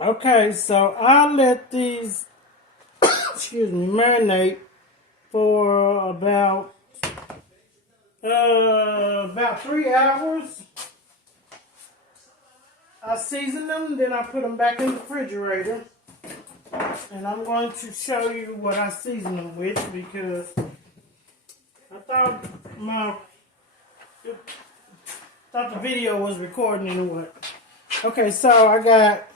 Okay, so I'll let these, excuse me, marinate for about 3 hours. I season them, then I put them back in the refrigerator. And I'm going to show you what I season them with because I thought the video was recording anyway. Okay, so I got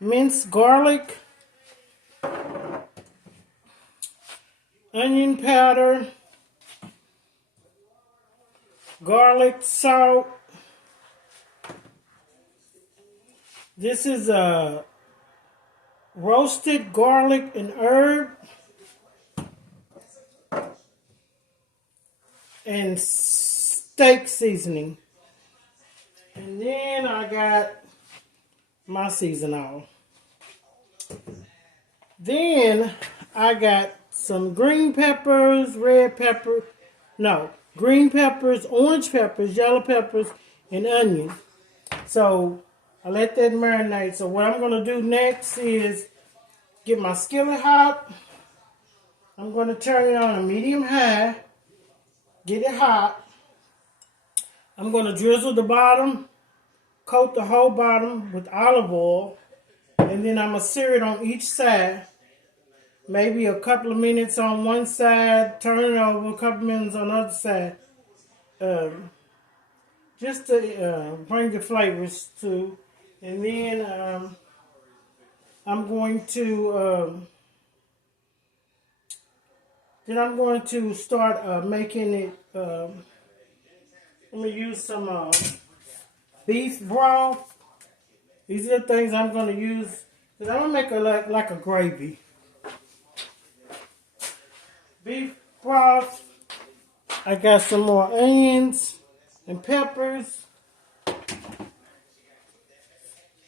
minced garlic, onion powder, garlic, salt. This is a roasted garlic and herb and steak seasoning. And then I got my seasoning. Then I got some green peppers, green peppers, orange peppers, yellow peppers, and onion. So I let that marinate. So what I'm going to do next is get my skillet hot. I'm going to turn it on a medium high. Get it hot. I'm going to drizzle the bottom, coat the whole bottom with olive oil, and then I'm going to sear it on each side. Maybe a couple of minutes on one side, turn it over, a couple of minutes on the other side. Just to bring the flavors to. And then I'm going to start making it. I'm going to use some beef broth. These are the things I'm going to use. Because I'm going to make like a gravy. Beef broth. I got some more onions and peppers.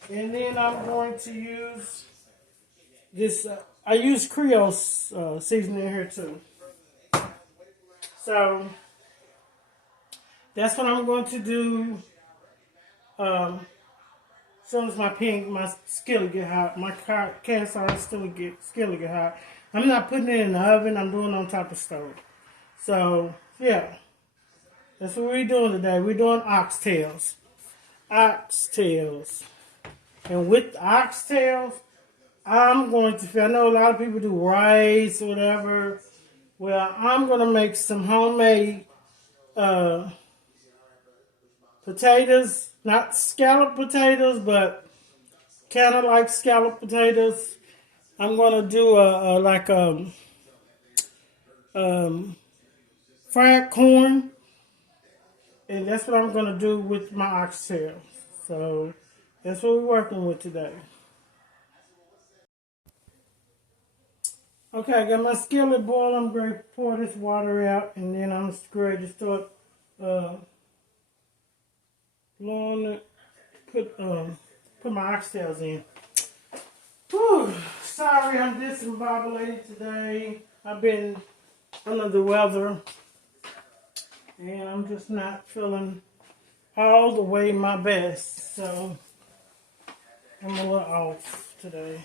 And then I'm going to use this. I use Creole seasoning here too. So that's what I'm going to do. As soon as my skillet get hot, my cast iron skillet get hot. I'm not putting it in the oven. I'm doing it on top of the stove. So yeah, that's what we're doing today. We're doing oxtails. Oxtails. And with the oxtails, I'm going to, I know a lot of people do rice or whatever. Well, I'm going to make some homemade potatoes. Not scalloped potatoes, but kind of like scalloped potatoes. I'm going to do fried corn. And that's what I'm going to do with my oxtails. So that's what we're working with today. Okay, I got my skillet boiled. I'm going to pour this water out, and then I'm going to start blowing it. Put my oxtails in. Whew, sorry, I'm discombobulated today. I've been under the weather, and I'm just not feeling all the way my best. So I'm a little off today,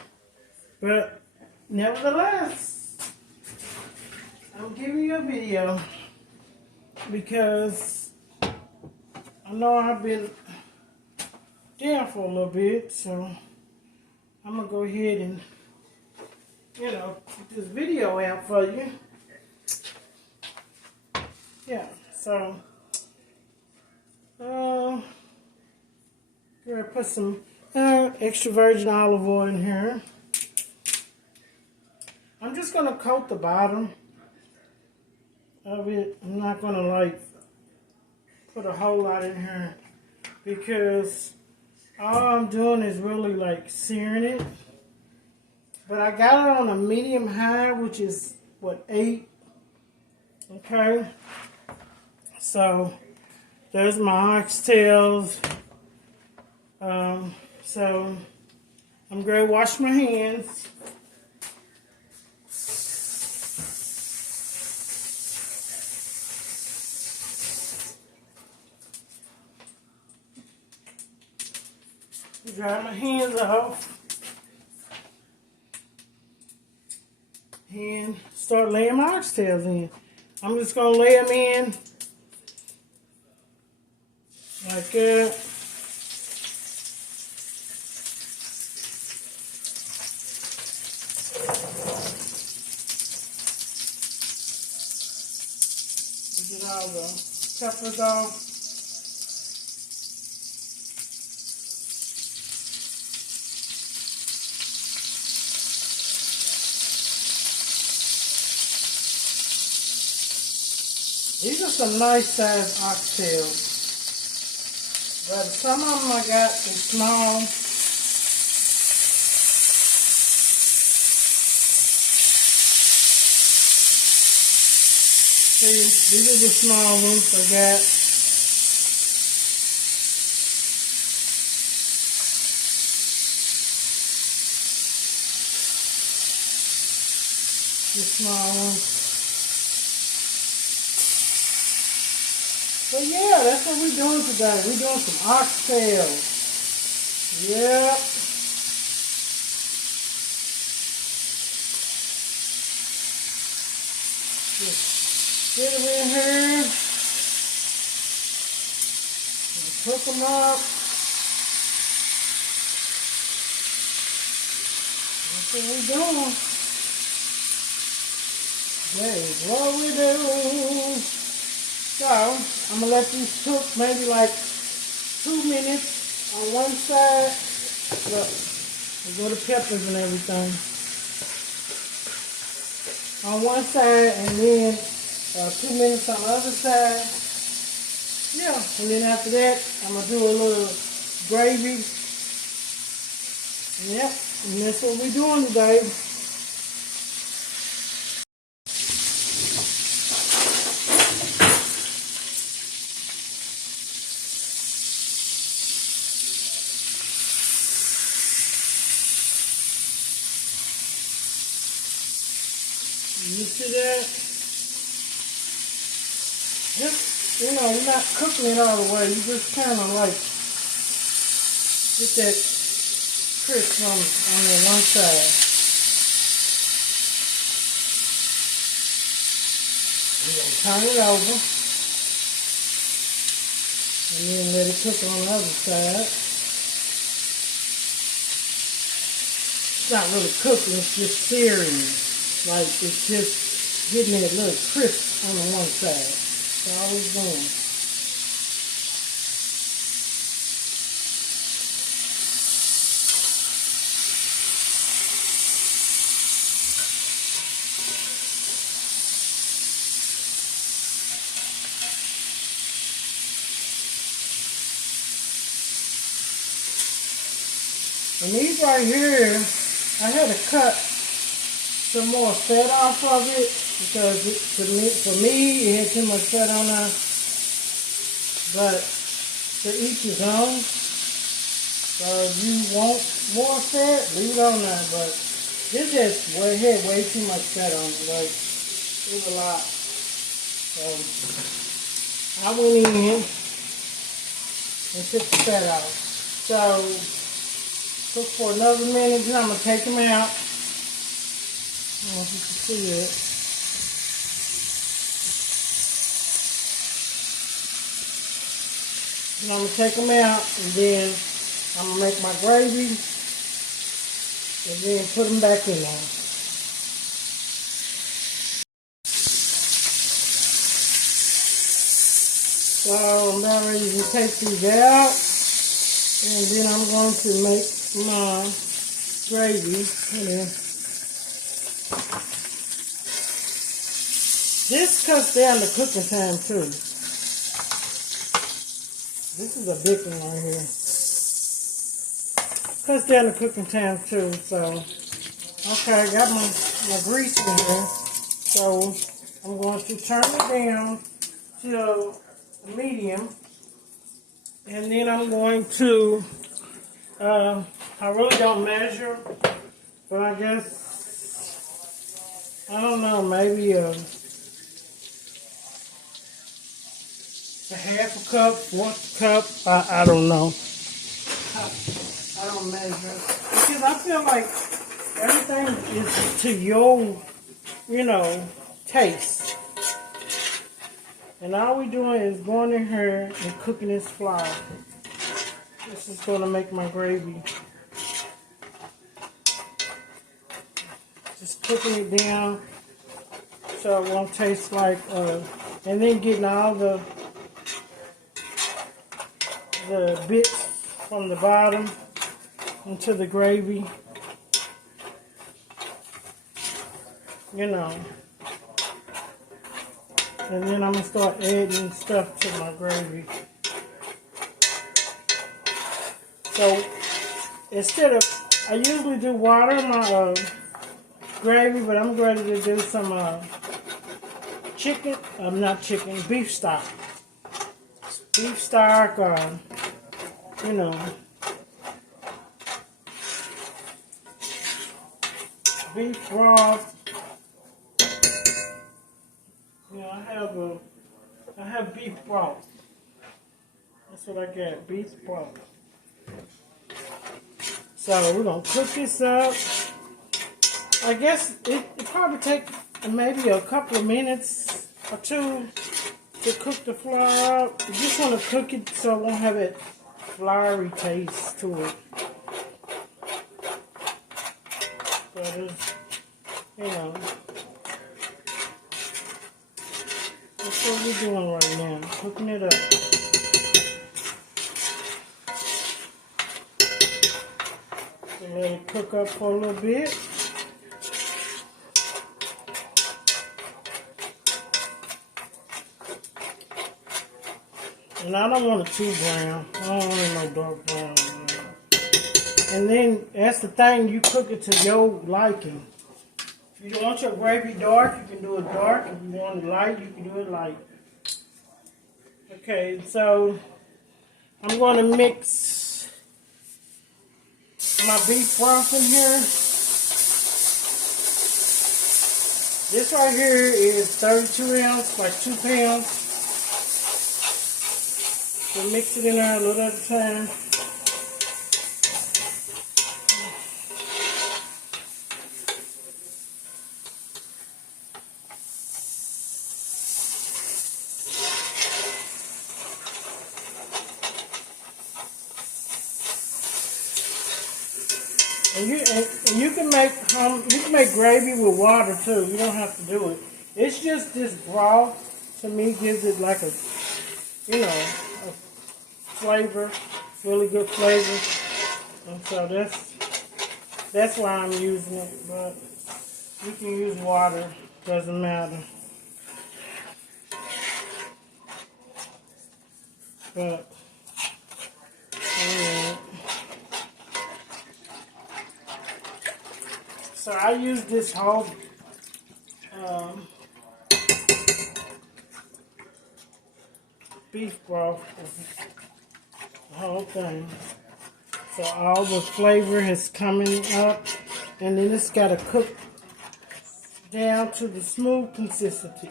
but nevertheless, I'm giving you a video because I know I've been down for a little bit, so I'm going to go ahead and, put this video out for you. Yeah, so, I'm going to put some extra virgin olive oil in here. I'm just going to coat the bottom of it. I'm not going to put a whole lot in here because all I'm doing is really searing it. But I got it on a medium high, which is 8. Okay. So there's my oxtails. So I'm going to wash my hands. Dry my hands off. And start laying my oxtails in. I'm just going to lay them in like that. Get all the peppers off. These are some nice sized oxtails, but some of them I got is small. See, these are the small ones I got. The small ones. But yeah, that's what we're doing today. We're doing some oxtails. Yep. Just get them in here. And cook them up. That's what we're doing. That is what we do. So, I'm going to let these cook maybe like 2 minutes on one side. Look, there go the peppers and everything. On one side, and then 2 minutes on the other side. Yeah, and then after that, I'm going to do a little gravy. Yep, and that's what we're doing today. You see that? Just, you're not cooking it all the way. You just kind of like get that crisp on the one side. We're going to turn it over. And then let it cook on the other side. It's not really cooking, it's just searing. Like, it's just getting that little crisp on the one side. That's all it's doing. And these right here, I had to cut some more fat off of it because for me it had too much fat on there. But to each his own. So if you want more fat, leave it on there. But this had way too much fat on it. Like, it was a lot. So I went in and took the fat out. So cook for another minute, then I'm gonna take them out. I don't know if you can see it. And I'm going to take them out, and then I'm going to make my gravy, and then put them back in there. So I'm now ready to take these out, and then I'm going to make my gravy. This cuts down the cooking time too. This is a big one right here. Cuts down the cooking time too. So, okay, I got my grease in here. So, I'm going to turn it down to medium. And then I'm going to, I really don't measure, but I guess, I don't know, maybe a half a cup, 1 cup, I don't know. I gonna measure because I feel like everything is to your, taste. And all we doing is going in here and cooking this flour. This is gonna make my gravy. Just cooking it down so it won't taste like, and then getting all the bits from the bottom into the gravy. And then I'm going to start adding stuff to my gravy. So instead of, I usually do water in my gravy, but I'm ready to do some beef stock. Beef stock, beef broth. I have beef broth. That's what I got, beef broth. So we're gonna cook this up. I guess it probably take maybe a couple of minutes or two to cook the flour up. You just want to cook it so it won't have that floury taste to it. But it's, that's what we're doing right now, cooking it up. So let it cook up for a little bit. And I don't want it too brown. I don't want it no dark brown. And then, that's the thing, you cook it to your liking. If you don't want your gravy dark, you can do it dark. If you want it light, you can do it light. Okay, so I'm going to mix my beef broth in here. This right here is 32 ounce, like 2 pounds. So mix it in there a little at a time. And you can make gravy with water too. You don't have to do it. It's just this broth to me gives it like a flavor, really good flavor. And so that's why I'm using it. But you can use water, doesn't matter. But so I use this whole beef broth, the whole thing. So all the flavor is coming up, and then it's got to cook down to the smooth consistency.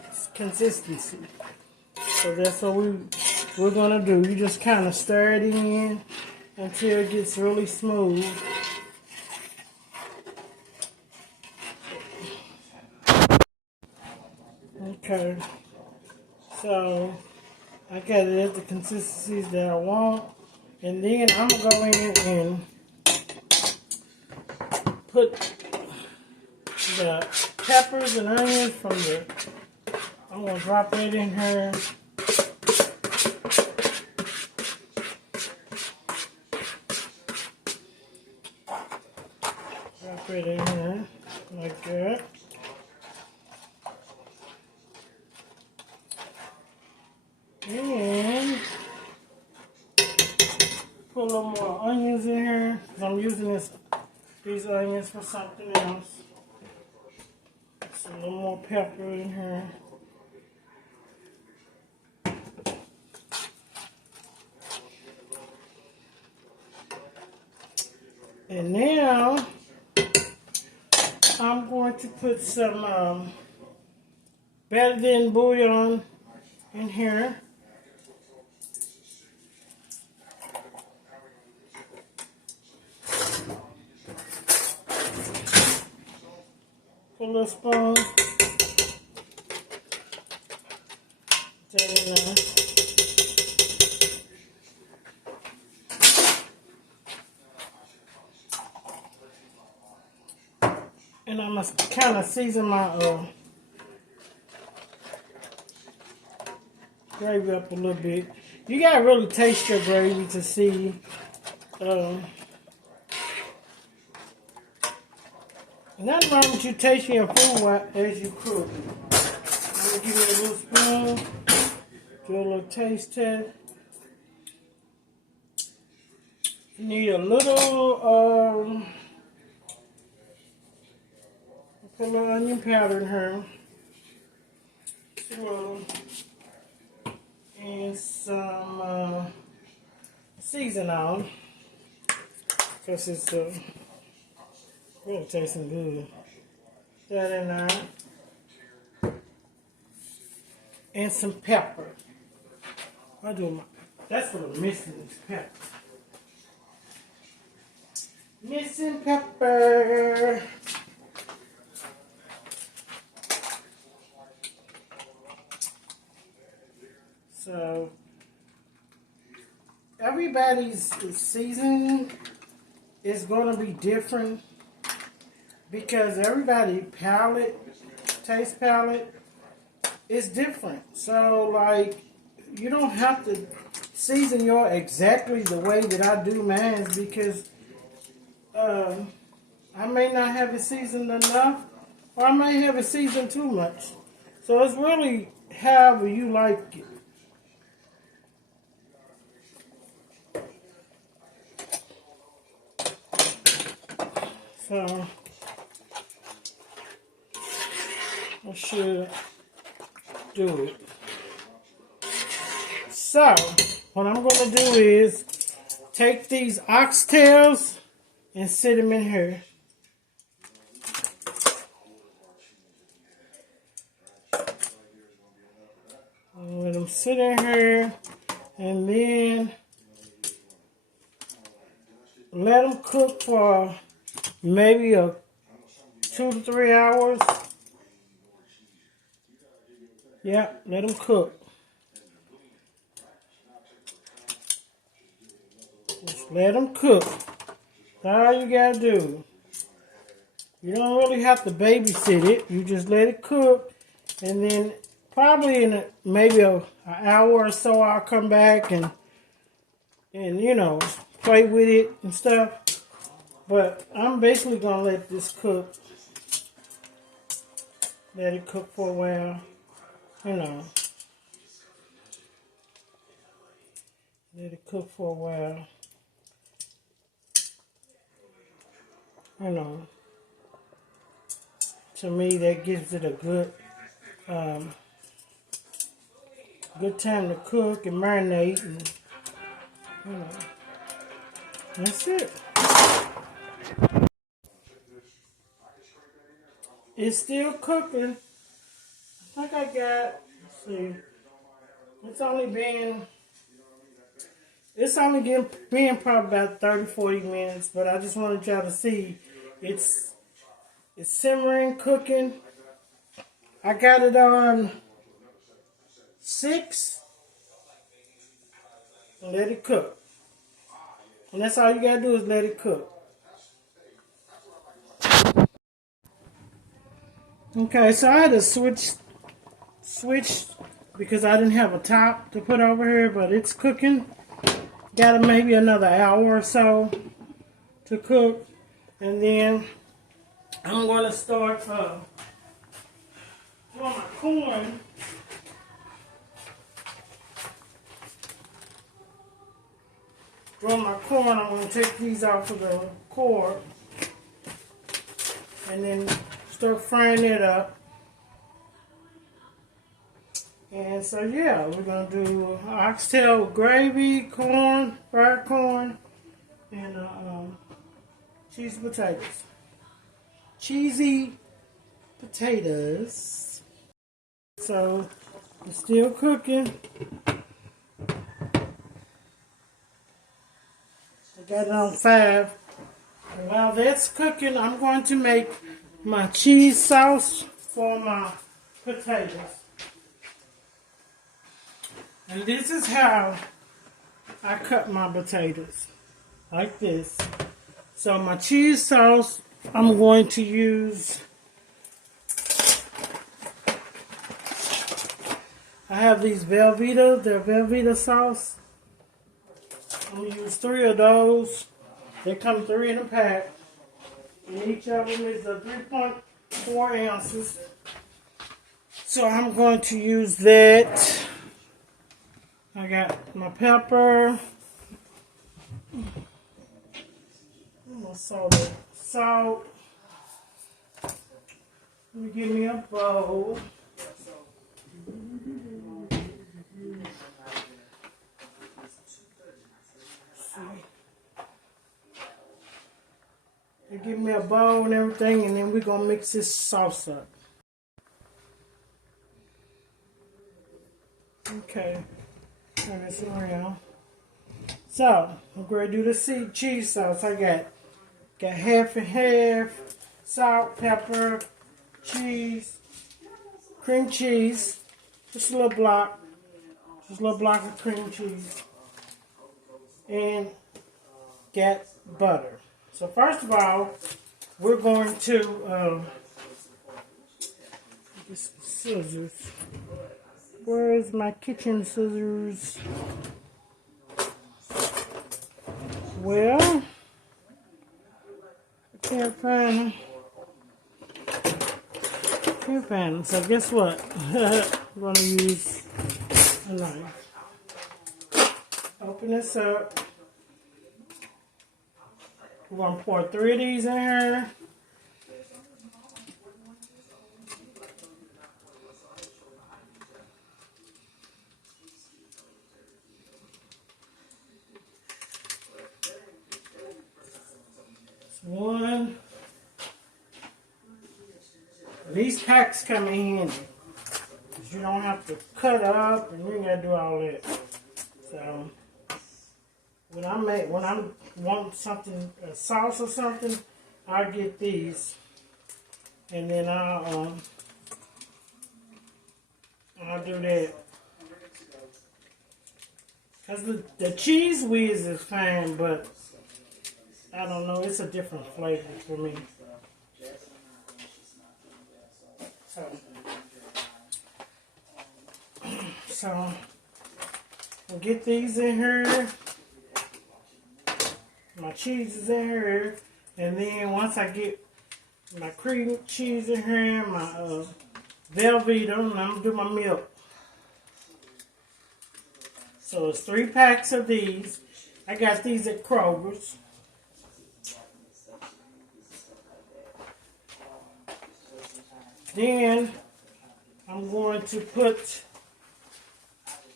So that's what we're gonna do. You just kind of stir it in until it gets really smooth. Okay, so I got it at the consistencies that I want, and then I'm gonna go in and put the peppers and onions I'm gonna drop that in here. Drop it in here like that. And put a little more onions in here, because I'm using these onions for something else. Some little more pepper in here. And now I'm going to put some better than bouillon in here. a little spoon. That in there. And I'm going to kind of season my gravy up a little bit. You got to really taste your gravy to see. Nothing wrong with you tasting your food as you cook. I'm going to give you a little spoon. Do a little taste test. You need a little, put a little onion powder in here. And some seasoning, because it's really tasting good. That in there. And some pepper. That's what I'm missing is pepper. Missing pepper. So everybody's seasoning is going to be different because everybody's taste palette is different. So like you don't have to season your exactly the way that I do mine because I may not have it seasoned enough or I may have it seasoned too much. So it's really however you like it. So I should do it. So what I'm going to do is take these oxtails and sit them in here. Let them sit in here and then let them cook for maybe 2 to 3 hours. Yeah, let them cook. Just let them cook. That's all you gotta do. You don't really have to babysit it. You just let it cook, and then probably in maybe an hour or so, I'll come back and you know play with it and stuff. But I'm basically gonna let this cook. Let it cook for a while. You know. Let it cook for a while. You know. To me, that gives it a good good time to cook and marinate, and you know. That's it. It's still cooking. I think I got, let's see, it's only been probably about 30, 40 minutes, but I just wanted y'all to see it's simmering, cooking. I got it on 6 and let it cook. And that's all you gotta do is let it cook. Okay, so I had to switch because I didn't have a top to put over here, but it's cooking. Got maybe another hour or so to cook, and then I'm going to start doing my corn. I'm going to take these out of the cord and then start frying it up. And so yeah, we're going to do oxtail gravy, corn, fried corn, and cheesy potatoes. Cheesy potatoes. So it's still cooking. I got it on 5. And while that's cooking, I'm going to make my cheese sauce for my potatoes. And this is how I cut my potatoes. Like this. So my cheese sauce, I'm going to use, I have these Velveeta, they're Velveeta sauce. I'm going to use 3 of those. They come 3 in a pack. And each of them is a 3.4 ounces. So I'm going to use that. I got my pepper. Salt. Let me give me a bowl. Give me a bowl and everything, and then we're gonna mix this sauce up. Okay, turn this around. So I'm going to do the cheese sauce. I got half and half, salt, pepper, cheese, cream cheese, just a little block of cream cheese, and got butter. So first of all, we're going to get some scissors. Where is my kitchen scissors? Well, I can't find them. So guess what? I'm going to use a knife. Open this up. We're going to pour 3 of these in here. One. These packs come in handy. You don't have to cut up and you ain't got to do all that. So when I want something, a sauce or something, I'll get these. And then I'll do that. Because the cheese whiz is fine, but I don't know, it's a different flavor for me. So we'll get these in here. My cheese is in here. And then once I get my cream cheese in here, my Velveeta, and I'm going to do my milk. So it's 3 packs of these. I got these at Kroger's. Then I'm going to put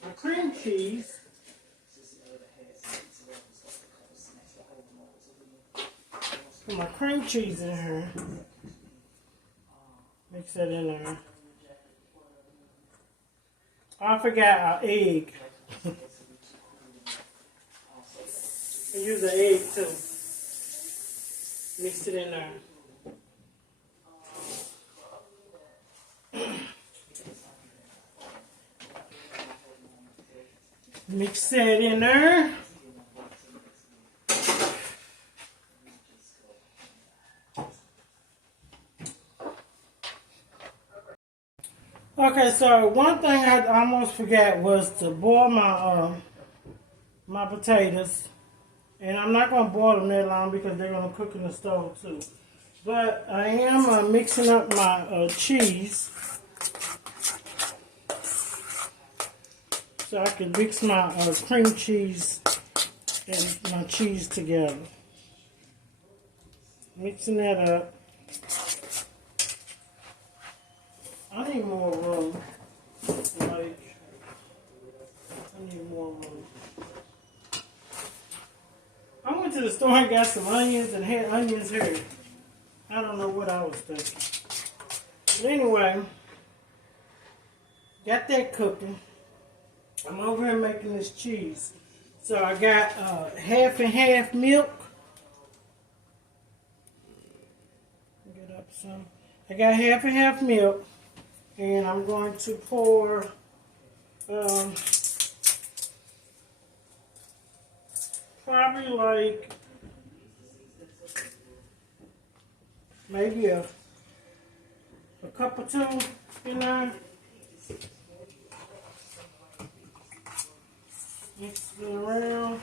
my cream cheese. Put my cream cheese in here. Mix that in there. I forgot an egg. I use an egg too. Mix it in there. Mix that in there. Okay, so one thing I almost forgot was to boil my my potatoes. And I'm not going to boil them that long because they're going to cook in the stove too. But I am mixing up my cheese. So I can mix my cream cheese and my cheese together. Mixing that up. I need more room. I need more room. I went to the store and got some onions and had onions here. I don't know what I was thinking. But anyway, got that cooking. I'm over here making this cheese. So I got half and half milk. Get up some. I got half and half milk, and I'm going to pour probably like maybe a cup or two in there. Mix it around.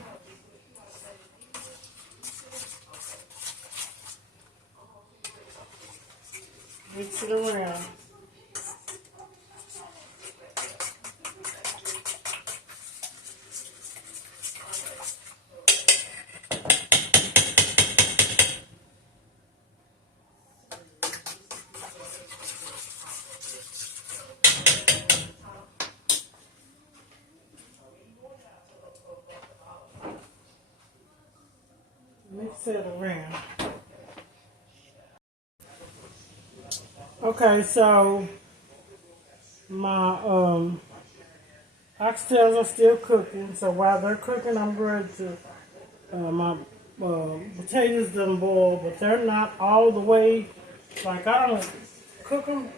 Mix it around. Mix it around. Okay, so my oxtails are still cooking. So while they're cooking, I'm going to my potatoes done boil, but they're not all the way. Like I don't cook them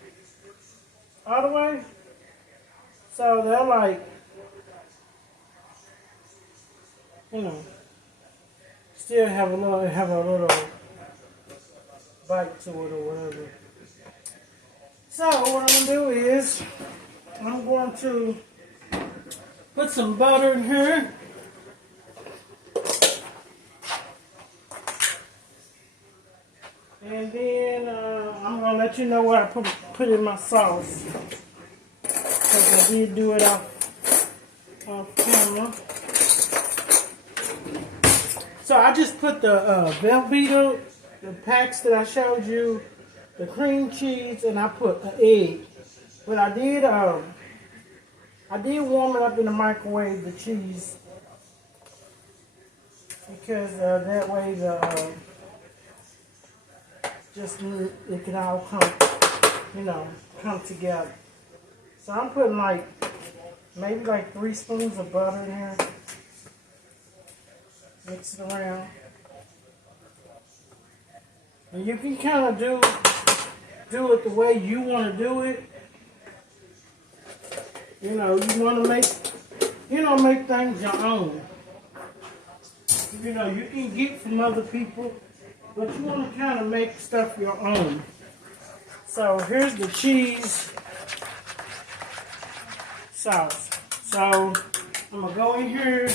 all the way, so they're like, you know, still have a little bite to it or whatever. So what I'm gonna do is I'm going to put some butter in here. And then I'm gonna let you know what I put in my sauce, because I did do it off camera. So I just put the Velveeta, the packs that I showed you, the cream cheese, and I put an egg. But I did warm it up in the microwave, the cheese, because that way it can all come together. So I'm putting maybe 3 spoons of butter in here. Mix it around. And you can kind of do it the way you want to do it. You know, you want to make things your own. You know, you can get from other people, but you want to kind of make stuff your own. So here's the cheese sauce. So I'm going to go in here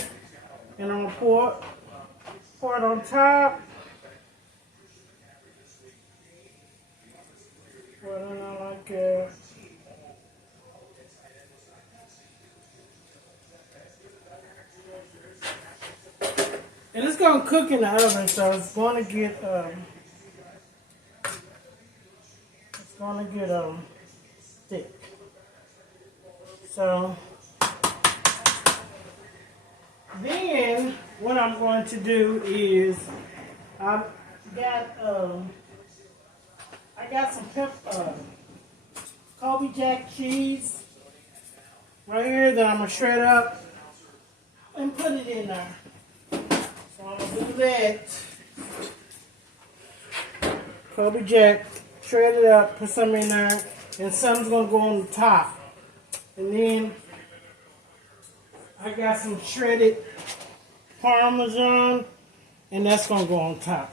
and I'm going to pour it on top. Pour it on like that. And it's going to cook in the oven, so it's going to get thick. So then what I'm going to do is I got some Colby Jack cheese right here that I'm gonna shred up and put it in there. So I'm gonna do that. Colby Jack, shred it up, put some in there, and some's gonna go on the top. And then I got some shredded Parmesan, and that's gonna go on top.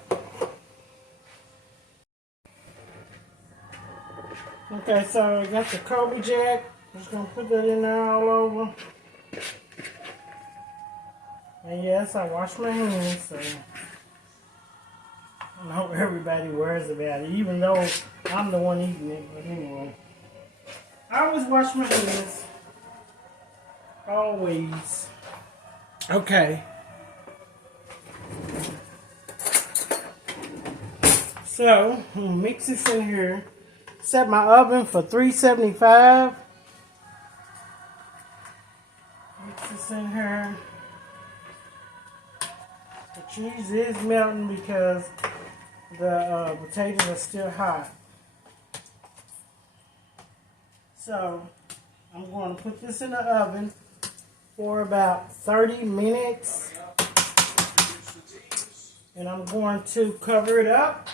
Okay, so I got the Colby Jack. Just gonna put that in there all over. And yes, I wash my hands, so I know everybody worries about it, even though I'm the one eating it. But anyway, I always wash my hands. Always. Okay. So, I'm gonna mix this in here. Set my oven for 375. Mix this in here. The cheese is melting because the potatoes are still hot. So, I'm going to put this in the oven for about 30 minutes. And I'm going to cover it up.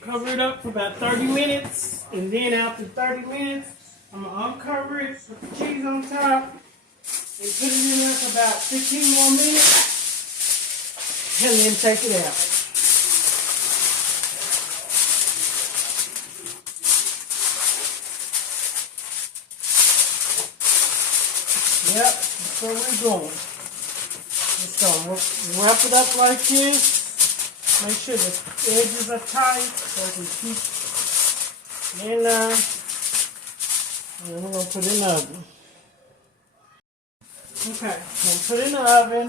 Cover it up for about 30 minutes, and then after 30 minutes, I'm going to uncover it, put the cheese on top, and put it in there for about 15 more minutes, and then take it out. Yep, that's what we're doing. Just gonna wrap it up like this. Make sure the edges are tight so we can keep it in there. And then we're going to put it in the oven. Okay, I'm going to put it in the oven.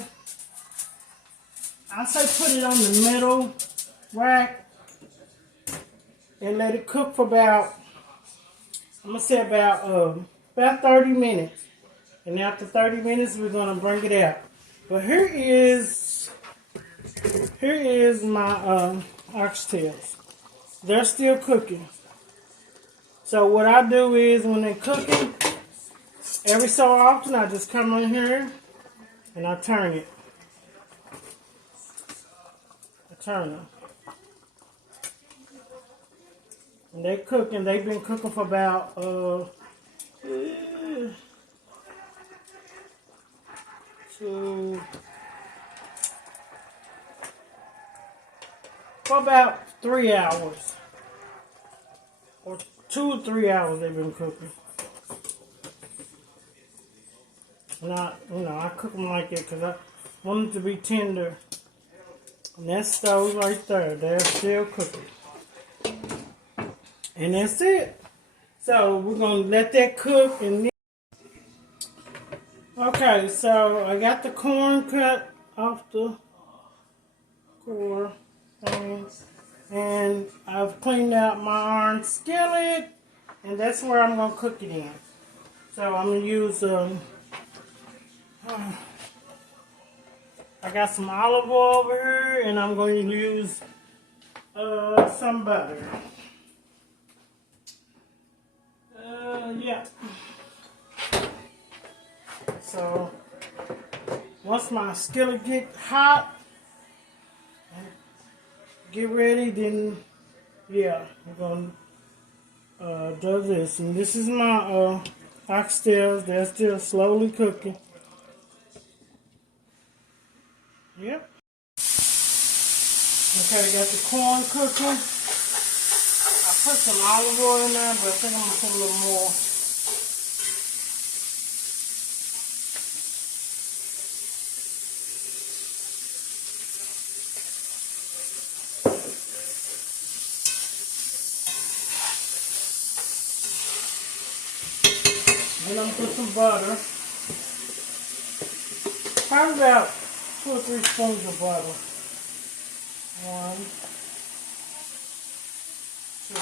I say put it on the middle rack and let it cook for about, I'm going to say about 30 minutes. And after 30 minutes, we're going to bring it out. But here is my oxtails. They're still cooking. So what I do is when they're cooking, every so often I just come in here and I turn it. I turn them. And they're cooking. They've been cooking for about for about 3 hours. Or 2 or 3 hours they've been cooking. And I cook them like that because I want them to be tender. And that's those right there. They're still cooking. And that's it. So we're going to let that cook. And okay, so I got the corn cut off the core things. And I've cleaned out my iron skillet. And that's where I'm going to cook it in. So I'm going to use, I got some olive oil over here. And I'm going to use some butter. Yeah. So once my skillet get hot, get ready, then yeah, we're gonna do this. And this is my oxtails. They're still slowly cooking. Yep. Okay, I got the corn cooking. I put some olive oil in there, but I think I'm gonna put a little more. Then I'm gonna put some butter. Probably about 2 or 3 spoons of butter. 1, 2.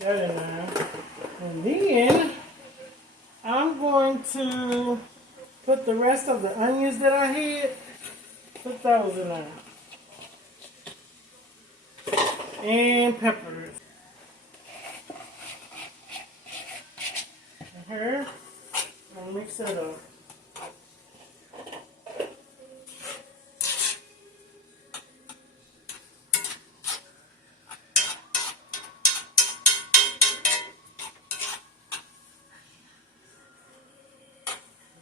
That in there. And then I'm going to put the rest of the onions that I had, put those in there. And peppers. And here, I'll mix that up.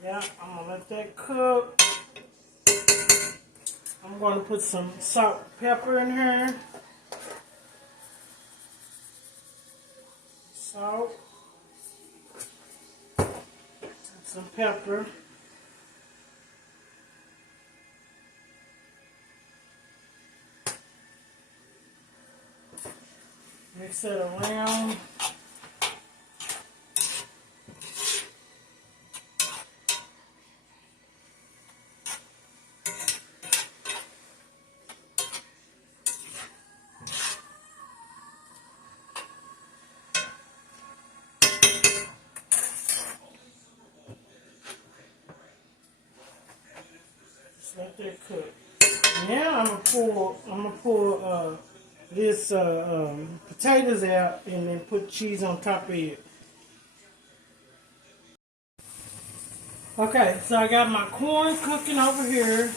Yeah, I'm gonna let that cook. I'm gonna put some salt and pepper in here. Salt. And some pepper. Mix it around. Let that cook. Now I'm gonna pour this potatoes out and then put cheese on top of it. Okay, so I got my corn cooking over here.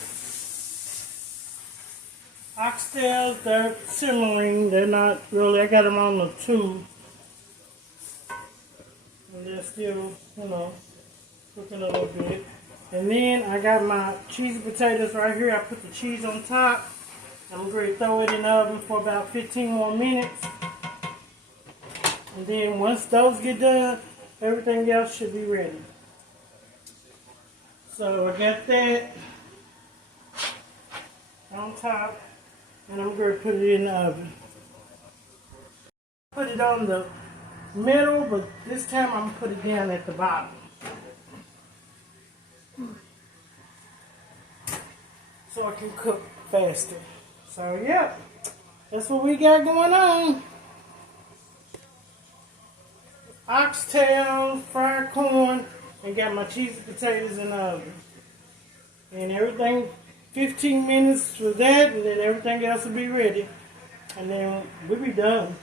Oxtails, they're simmering. They're not really, I got them on the 2. And they're still, cooking a little bit. And then I got my cheesy potatoes right here. I put the cheese on top. I'm going to throw it in the oven for about 15 more minutes. And then once those get done, everything else should be ready. So I got that on top. And I'm going to put it in the oven. Put it on the middle, but this time I'm going to put it down at the bottom. So I can cook faster. So yeah, that's what we got going on. Oxtails, fried corn, and got my cheesy potatoes in the oven. And everything, 15 minutes for that, and then everything else will be ready. And then we'll be done.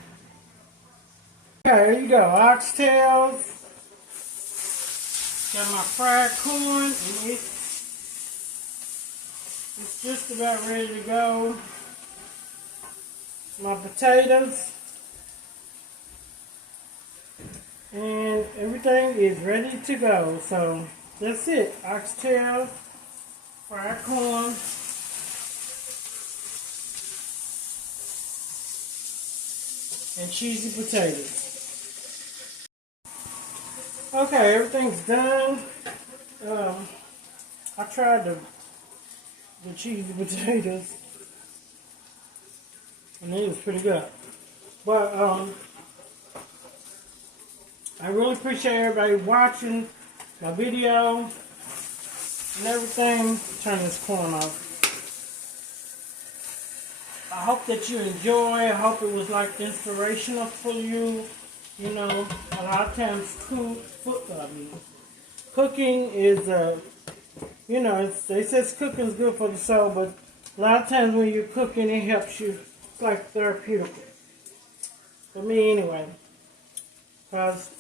Okay, there you go, oxtails. Got my fried corn, and it's just about ready to go. My potatoes. And everything is ready to go. So that's it. Oxtail, fried corn, and cheesy potatoes. Okay, everything's done. I tried the cheesy potatoes, and it was pretty good. But I really appreciate everybody watching my video and everything. Turn this corn off. I hope that you enjoy. I hope it was like inspirational for you. You know, a lot of times cooking is, they say cooking is good for the soul, but a lot of times when you're cooking, it helps you. It's like therapeutic. For me anyway. Because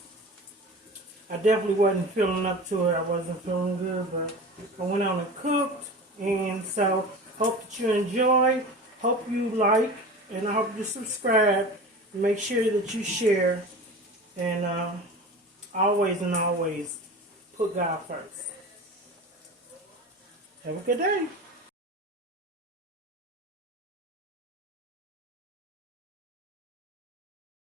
I definitely wasn't feeling up to it. I wasn't feeling good, but I went on and cooked. And so, hope that you enjoy. Hope you like. And I hope you subscribe. Make sure that you share. And always put God first. Have a good day.